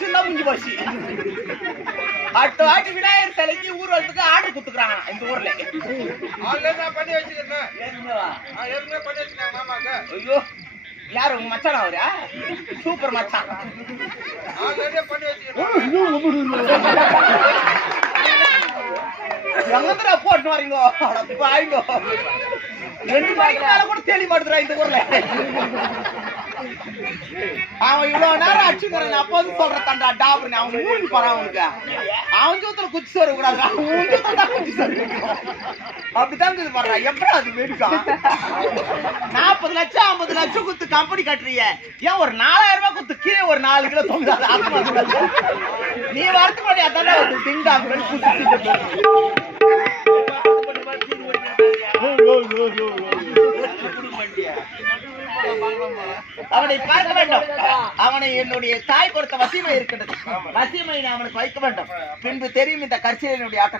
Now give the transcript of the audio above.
வச்சிருந்தா முடிஞ்சு போச்சு. அடுத்த வாட்டி விநாயகர் சிலைக்கு ஊர்வலத்துக்கு ஆர்டர் குடுத்துக்கிறாங்க இந்த ஊர்ல. பண்ணி வச்சுக்கிறேன். பண்ணி வச்சுக்கிறேன் மாமாக்கு. ஐயோ யாரு உங்க மச்சான் அவரா? சூப்பர் மச்சான். பண்ணி வச்சுக்கிறேன். எங்கடா போட்டு வரீங்க? பாய்ங்க 2 மணிக்கு மேல கூட தேடி மாட்டுறா இந்த ஊர்ல. அவன் இவ்வளவு நேரம் அடிச்சுக்கிறேன். அப்போ வந்து சொல்ற தண்டா டாபுன்னு அவன் மூழ்கி போறான். அவனுக்கு அவன் ஜூத்துல குச்சி சோறு கூடாது, அவன் ஜூத்துல குச்சி சோறு அப்படித்தான் இது பண்றான். எப்படி அது வெடிக்கும்? 40 லட்சம் 50 லட்சம் குத்து கம்பெனி கட்டுறீங்க, ஏன் ஒரு 4000 ரூபாய் குத்து கீழே ஒரு 4 கிலோ தொங்காது? நீ வரத்து பண்ணி அதானே திண்டாங்க அவனை பார்க்க வேண்டும். அவனை என்னுடைய தாய் கொடுத்த வசிமை இருக்கின்றது. வசிமை அவனுக்கு வைக்க வேண்டும். பின்பு தெரியும் இந்த கட்சியினுடைய ஆட்டம்.